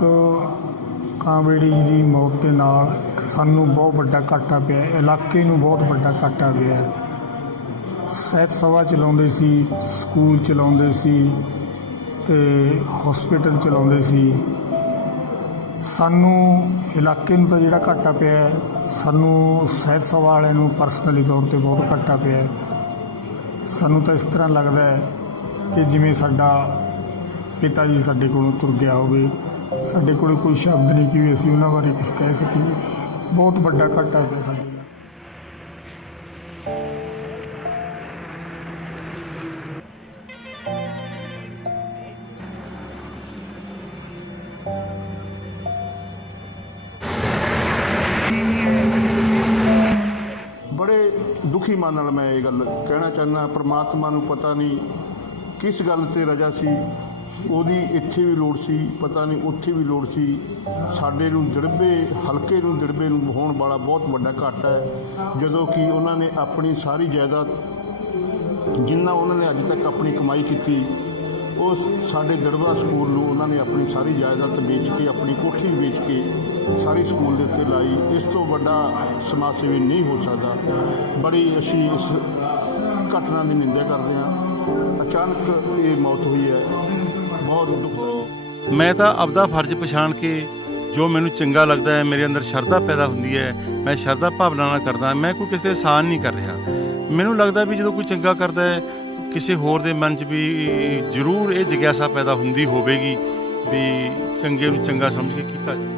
ਇੱਕ ਕਾਂਬੜੀ ਦੀ ਮੌਤ ਦੇ ਨਾਲ ਸਾਨੂੰ ਬਹੁਤ ਵੱਡਾ ਘਾਟਾ ਪਿਆ, ਇਲਾਕੇ ਨੂੰ ਬਹੁਤ ਵੱਡਾ ਘਾਟਾ ਪਿਆ ਹੈ। ਸਭਾ ਚਲਾਉਂਦੇ ਸੀ, ਸਕੂਲ ਚਲਾਉਂਦੇ ਸੀ ਤੇ ਹਸਪੀਟਲ ਚਲਾਉਂਦੇ ਸੀ ਸਾਨੂੰ ਇਲਾਕੇ ਨੂੰ ਤਾਂ ਜਿਹੜਾ ਘਾਟਾ ਪਿਆ, ਸਾਨੂੰ ਸਿਹਤ ਸਭਾ ਵਾਲਿਆਂ ਨੂੰ ਪਰਸਨਲੀ ਤੌਰ ਤੇ ਬਹੁਤ ਘਾਟਾ ਪਿਆ ਸਾਨੂੰ ਤਾਂ ਇਸ ਤਰ੍ਹਾਂ ਲੱਗਦਾ ਹੈ ਕਿ ਜਿਵੇਂ ਸਾਡਾ ਪਿਤਾ ਜੀ ਸਾਡੇ ਕੋਲੋਂ ਤੁਰ ਗਿਆ ਹੋਵੇ ਸਾਡੇ ਕੋਲ ਕੋਈ ਸ਼ਬਦ ਨਹੀਂ ਕਿ ਵੀ ਅਸੀਂ ਉਹਨਾਂ ਬਾਰੇ ਕੁਝ ਕਹਿ ਸਕੀਏ। ਬਹੁਤ ਵੱਡਾ ਘਾਟਾ ਪਿਆ ਸਾਡੇ ਬੜੇ ਦੁਖੀ ਮਨ ਨਾਲ ਮੈਂ ਇਹ ਗੱਲ ਕਹਿਣਾ ਚਾਹੁੰਦਾ, ਪ੍ਰਮਾਤਮਾ ਨੂੰ ਪਤਾ ਨਹੀਂ ਕਿਸ ਗੱਲ ਤੇ ਰਜਾ ਸੀ। ਉਹਦੀ ਇੱਥੇ ਵੀ ਲੋੜ ਸੀ, ਪਤਾ ਨਹੀਂ ਉੱਥੇ ਵੀ ਲੋੜ ਸੀ। ਸਾਡੇ ਨੂੰ ਦਿੜਬੇ ਹਲਕੇ ਨੂੰ ਦਿੜਬੇ ਨੂੰ ਹੋਣ ਵਾਲਾ ਬਹੁਤ ਵੱਡਾ ਘਾਟਾ ਹੈ। ਜਦੋਂ ਕਿ ਉਹਨਾਂ ਨੇ ਆਪਣੀ ਸਾਰੀ ਜਾਇਦਾਦ, ਜਿੰਨਾ ਉਹਨਾਂ ਨੇ ਅੱਜ ਤੱਕ ਆਪਣੀ ਕਮਾਈ ਕੀਤੀ, ਉਹ ਸਾਡੇ ਦੜਵਾ ਸਕੂਲ ਨੂੰ ਉਹਨਾਂ ਨੇ ਆਪਣੀ ਸਾਰੀ ਜਾਇਦਾਦ ਵੇਚ ਕੇ, ਆਪਣੀ ਕੋਠੀ ਵੇਚ ਕੇ ਸਾਰੇ ਸਕੂਲ ਦੇ ਉੱਤੇ ਲਾਈ। ਇਸ ਤੋਂ ਵੱਡਾ ਸਮਾਜ ਸੇਵੀ ਨਹੀਂ ਹੋ ਸਕਦਾ। ਬੜੀ ਅਸੀਂ ਇਸ ਘਟਨਾ ਦੀ ਨਿੰਦਿਆ ਕਰਦੇ ਹਾਂ। ਅਚਾਨਕ ਇਹ ਮੌਤ ਹੋਈ ਹੈ। ਮੈਂ ਤਾਂ ਆਪਦਾ ਫਰਜ਼ ਪਛਾਣ ਕੇ ਜੋ ਮੈਨੂੰ ਚੰਗਾ ਲੱਗਦਾ ਹੈ, ਮੇਰੇ ਅੰਦਰ ਸ਼ਰਧਾ ਪੈਦਾ ਹੁੰਦੀ ਹੈ, ਮੈਂ ਸ਼ਰਧਾ ਭਾਵਨਾ ਨਾਲ ਕਰਦਾ ਮੈਂ ਕੋਈ ਕਿਸੇ ਦੇ ਆਸਾਨ ਨਹੀਂ ਕਰ ਰਿਹਾ। ਮੈਨੂੰ ਲੱਗਦਾ ਵੀ ਜਦੋਂ ਕੋਈ ਚੰਗਾ ਕਰਦਾ ਹੈ, ਕਿਸੇ ਹੋਰ ਦੇ ਮਨ 'ਚ ਵੀ ਜ਼ਰੂਰ ਇਹ ਜਿਗਿਆਸਾ ਪੈਦਾ ਹੁੰਦੀ ਹੋਵੇਗੀ ਵੀ ਚੰਗੇ ਨੂੰ ਚੰਗਾ ਸਮਝ ਕੇ ਕੀਤਾ ਜਾਵੇ।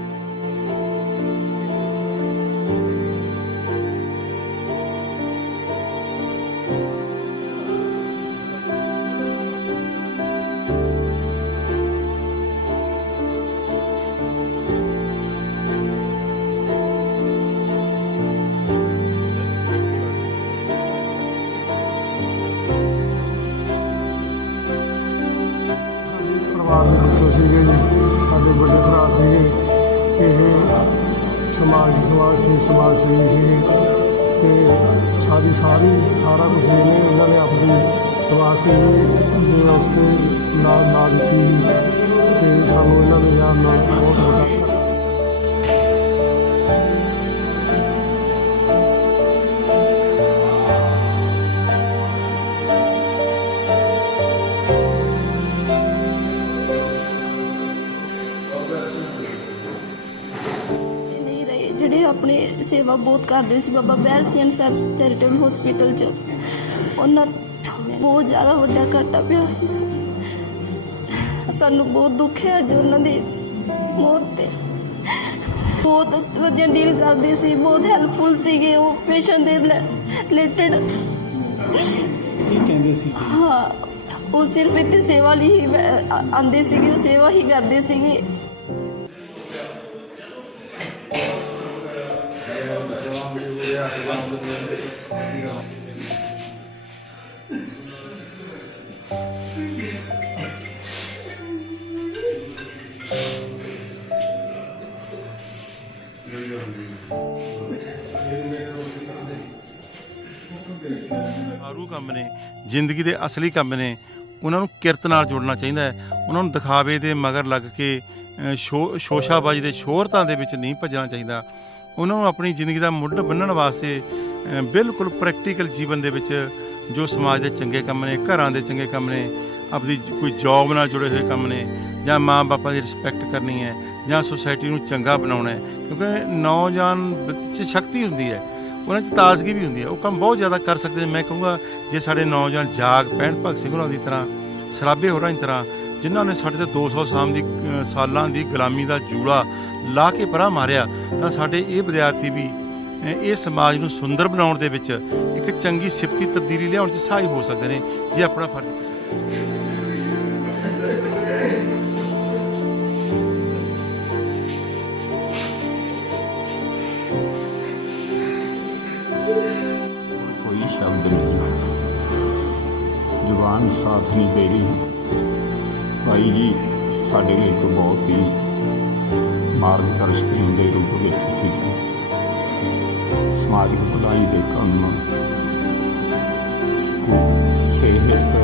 ਸੀਗੇ ਜੀ, ਸਾਡੇ ਵੱਡੇ ਭਰਾ ਸੀਗੇ। ਇਹ ਸਮਾਜ ਸਮਾਜ ਸੇਵੀ ਸਮਾਜ ਸੇਵੀ ਸੀਗੇ। ਤੇ ਸਾਡੀ ਸਾਰੀ, ਸਾਰਾ ਕੁਝ ਇਹਨੇ, ਇਹਨਾਂ ਨੇ ਆਪਣੀ ਸਮਾਜ ਸੇਵੀ ਦੇ ਵਾਸਤੇ ਨਾਲ ਨਾਲ ਦਿੱਤੀ ਜੀ ਤੇ ਸਾਨੂੰ ਇਹਨਾਂ ਦੇ ਜਾਣ ਨਾਲ ਬਹੁਤ ਵੱਡਾ ਸੇਵਾ ਬਹੁਤ ਕਰਦੇ ਸੀ। ਬਾਬਾ ਬੈਰ ਸਿੰਘ ਸਾਹਿਬ ਚੈਰੀਟੇਬਲ ਹਸਪੀਟਲ ਚ। ਉਹਨਾਂ ਬਹੁਤ ਜ਼ਿਆਦਾ ਵੱਡਾ ਘਾਟਾ ਪਿਆ ਸੀ। ਸਾਨੂੰ ਬਹੁਤ ਦੁੱਖ ਹੈ ਅੱਜ ਉਹਨਾਂ ਦੀ ਮੌਤ ਤੇ। ਬਹੁਤ ਵਧੀਆ ਡੀਲ ਕਰਦੇ ਸੀ। ਬਹੁਤ ਹੈਲਪਫੁਲ ਸੀਗੇ ਉਹ ਪੇਸ਼ੈਂਟ ਦੇ ਰਿਲੇਟਡ ਕੀ ਕਹਿੰਦੇ ਸੀ? ਹਾਂ ਉਹ ਸਿਰਫ ਇੱਥੇ ਸੇਵਾ ਲਈ ਹੀ ਆਉਂਦੇ ਸੀਗੇ ਉਹ ਸੇਵਾ ਹੀ ਕਰਦੇ ਸੀਗੇ। ਆਰੂ ਕੰਮ ਨੇ, ਜ਼ਿੰਦਗੀ ਦੇ ਅਸਲੀ ਕੰਮ ਨੇ। ਉਹਨਾਂ ਨੂੰ ਕਿਰਤ ਨਾਲ ਜੋੜਨਾ ਚਾਹੀਦਾ ਹੈ। ਉਹਨਾਂ ਨੂੰ ਦਿਖਾਵੇ ਦੇ ਮਗਰ ਲੱਗ ਕੇ ਸ਼ੋ, ਸ਼ੋਸ਼ਾਬਾਜੀ ਦੇ ਸ਼ੋਹਰਤਾਂ ਦੇ ਵਿੱਚ ਨਹੀਂ ਭੱਜਣਾ ਚਾਹੀਦਾ। ਉਹਨਾਂ ਨੂੰ ਆਪਣੀ ਜ਼ਿੰਦਗੀ ਦਾ ਮੁੱਢ ਬੰਨਣ ਵਾਸਤੇ ਬਿਲਕੁਲ ਪ੍ਰੈਕਟੀਕਲ ਜੀਵਨ ਦੇ ਵਿੱਚ ਜੋ ਸਮਾਜ ਦੇ ਚੰਗੇ ਕੰਮ ਨੇ, ਘਰਾਂ ਦੇ ਚੰਗੇ ਕੰਮ ਨੇ ਆਪਣੀ ਕੋਈ ਜੌਬ ਨਾਲ ਜੁੜੇ ਹੋਏ ਕੰਮ ਨੇ, ਜਾਂ ਮਾਂ ਬਾਪਾਂ ਦੀ ਰਿਸਪੈਕਟ ਕਰਨੀ ਹੈ, ਜਾਂ ਸੋਸਾਇਟੀ ਨੂੰ ਚੰਗਾ ਬਣਾਉਣਾ ਹੈ, ਕਿਉਂਕਿ ਨੌਜਵਾਨ ਵਿੱਚ ਸ਼ਕਤੀ ਹੁੰਦੀ ਹੈ, ਉਹਨਾਂ 'ਚ ਤਾਜ਼ਗੀ ਵੀ ਹੁੰਦੀ ਹੈ। ਉਹ ਕੰਮ ਬਹੁਤ ਜ਼ਿਆਦਾ ਕਰ ਸਕਦੇ ਨੇ। ਮੈਂ ਕਹੂੰਗਾ, ਜੇ ਸਾਡੇ ਨੌਜਵਾਨ ਜਾਗ ਪੈਣ ਭਗਤ ਸਿੰਘ ਹੋਰਾਂ ਦੀ ਤਰ੍ਹਾਂ, ਸਰਾਬੇ ਹੋਰਾਂ ਦੀ ਤਰ੍ਹਾਂ ਜਿਨ੍ਹਾਂ ਨੇ ਸਾਡੇ ਤੇ 200 ਸਾਲ ਦੀ ਸਾਲਾਂ ਦੀ ਗੁਲਾਮੀ ਦਾ ਜੂੜਾ ਲਾ ਕੇ ਪਰਾਂ ਮਾਰਿਆ, ਤਾਂ ਸਾਡੇ ਇਹ ਵਿਦਿਆਰਥੀ ਵੀ ਇਹ ਸਮਾਜ ਨੂੰ ਸੁੰਦਰ ਬਣਾਉਣ ਦੇ ਵਿੱਚ ਇੱਕ ਚੰਗੀ ਸਿਫਤੀ ਤਬਦੀਲੀ ਲਿਆਉਣ 'ਚ ਸਹਾਈ ਹੋ ਸਕਦੇ ਨੇ। ਜੇ ਆਪਣਾ ਫਰਜ਼ ਕੋਈ ਸ਼ਬਦ ਨਹੀਂ। ਜ਼ੁਬਾਨ ਸਾਥ ਨਹੀਂ ਦੇ ਰਹੀ ਜੀ। ਸਾਡੇ ਲਈ ਇੱਕ ਬਹੁਤ ਹੀ ਮਾਰਗਦਰਸ਼ਕ ਦੇ ਰੂਪ ਵਿੱਚ ਸੀ। ਸਮਾਜਿਕ ਭਲਾਈ ਦੇ ਕੰਮ ਸਕੂਲ ਸਿਹਤ,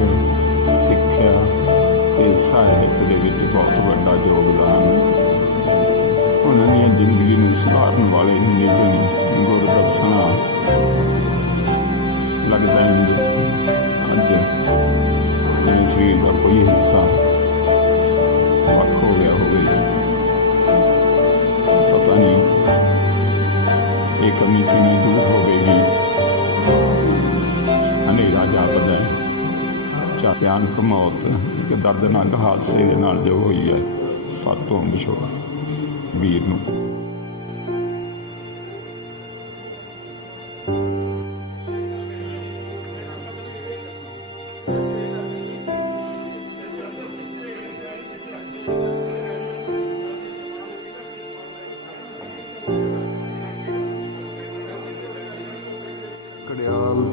ਸਿੱਖਿਆ ਤੇ ਸਾਹਿਤ ਦੇ ਵਿੱਚ ਬਹੁਤ ਵੱਡਾ ਯੋਗਦਾਨ। ਉਹਨਾਂ ਦੀਆਂ ਜ਼ਿੰਦਗੀ ਨੂੰ ਸੁਧਾਰਨ ਵਾਲੇ ਨਿਯਮ, ਗੁਰਦਰਸ਼ਨਾ ਲੱਗਦਾ ਹੈ। ਅੱਜ, ਆਪਣੇ ਸਰੀਰ ਦਾ ਕੋਈ ਹਿੱਸਾ ਕਮੀ ਕਿਵੇਂ ਦੂਰ ਹੋਵੇਗੀ। ਹਨੇਰਾ ਜਾਪਦਾ ਹੈ ਚਾ ਭਿਆਨਕ ਮੌਤ ਇੱਕ ਦਰਦਨਾਕ ਹਾਦਸੇ ਦੇ ਨਾਲ ਜੋ ਹੋਈ ਹੈ ਸਾਤੋਂ ਵਿਛੋ ਵੀਰ ਨੂੰ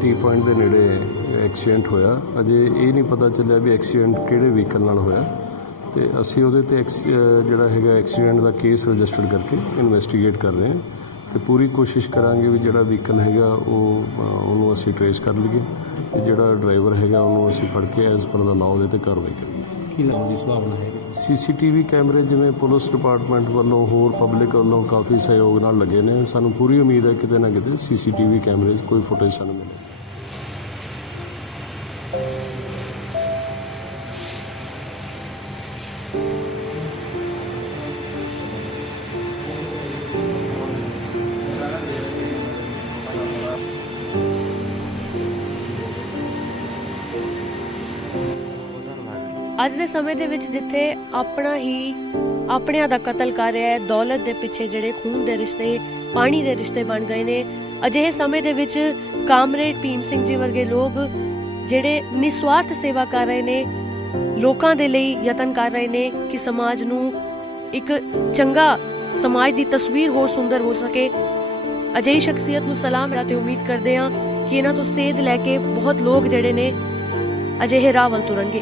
ਟੀ ਪੁਆਇੰਟ ਦੇ ਨੇੜੇ ਐਕਸੀਡੈਂਟ ਹੋਇਆ। ਅਜੇ ਇਹ ਨਹੀਂ ਪਤਾ ਚੱਲਿਆ ਵੀ ਐਕਸੀਡੈਂਟ ਕਿਹੜੇ ਵਹੀਕਲ ਨਾਲ ਹੋਇਆ। ਤੇ ਅਸੀਂ ਉਹਦੇ ਤੇ ਜਿਹੜਾ ਹੈਗਾ ਐਕਸੀਡੈਂਟ ਦਾ ਕੇਸ ਰਜਿਸਟਰਡ ਕਰਕੇ ਇਨਵੈਸਟੀਗੇਟ ਕਰ ਰਹੇ ਹਾਂ। ਤੇ ਪੂਰੀ ਕੋਸ਼ਿਸ਼ ਕਰਾਂਗੇ ਵੀ ਜਿਹੜਾ ਵਹੀਕਲ ਹੈਗਾ ਉਹ ਉਹਨੂੰ ਅਸੀਂ ਟਰੇਸ ਕਰ ਲਈਏ ਤੇ ਜਿਹੜਾ ਡਰਾਈਵਰ ਹੈਗਾ ਉਹਨੂੰ ਅਸੀਂ ਫੜ ਕੇ ਐਜ਼ ਪਰ ਦਾ ਲਾਅ ਉਹਦੇ ਤੇ ਕਾਰਵਾਈ ਕਰੀਏ। ਕੀ ਲੱਗਦਾ ਦੀ ਸੰਭਾਵਨਾ ਹੈ। ਸੀਸੀਟੀਵੀ ਕੈਮਰੇ ਜਿਵੇਂ ਪੁਲਿਸ ਡਿਪਾਰਟਮੈਂਟ ਵੱਲੋਂ ਹੋਰ ਪਬਲਿਕ ਵੱਲੋਂ ਕਾਫੀ ਸਹਿਯੋਗ ਨਾਲ ਲੱਗੇ ਨੇ। ਸਾਨੂੰ ਪੂਰੀ ਉਮੀਦ ਹੈ ਕਿਤੇ ਨਾ ਕਿਤੇ ਸੀਸੀਟੀਵੀ ਕੈਮਰੇ 'ਚ ਕੋਈ ਫੁਟੇਜ ਸਾਨੂੰ ਮਿਲੇ। ਅੱਜ ਦੇ ਸਮੇਂ ਦੇ ਵਿੱਚ ਜਿੱਥੇ ਆਪਣਾ ਹੀ ਆਪਣਿਆਂ ਦਾ ਕਤਲ ਕਰ ਰਿਹਾ ਹੈ, ਦੌਲਤ ਦੇ ਪਿੱਛੇ ਜਿਹੜੇ ਖੂਨ ਦੇ ਰਿਸ਼ਤੇ, ਪਾਣੀ ਦੇ ਰਿਸ਼ਤੇ ਬਣ ਗਏ ਨੇ, ਅਜਿਹੇ ਸਮੇਂ ਦੇ ਵਿੱਚ ਕਾਮਰੇਡ ਭੀਮ ਸਿੰਘ ਜੀ ਵਰਗੇ ਲੋਕ ਜਿਹੜੇ ਨਿਸਵਾਰਥ ਸੇਵਾ ਕਰ ਰਹੇ ਨੇ, ਲੋਕਾਂ ਦੇ ਲਈ ਯਤਨ ਕਰ ਰਹੇ ਨੇ ਕਿ ਸਮਾਜ ਨੂੰ ਇੱਕ ਚੰਗਾ ਸਮਾਜ ਦੀ ਤਸਵੀਰ ਹੋਰ ਸੁੰਦਰ ਹੋ ਸਕੇ। ਅਜਿਹੀ ਸ਼ਖਸੀਅਤ ਨੂੰ ਸਲਾਮ ਹੈ ਤੇ ਉਮੀਦ ਕਰਦੇ ਹਾਂ ਕਿ ਇਹਨਾਂ ਤੋਂ ਸੇਧ ਲੈ ਕੇ ਬਹੁਤ ਲੋਕ ਜਿਹੜੇ ਨੇ ਅਜਿਹੇ ਰਾਹ ਵੱਲ ਤੁਰਨਗੇ।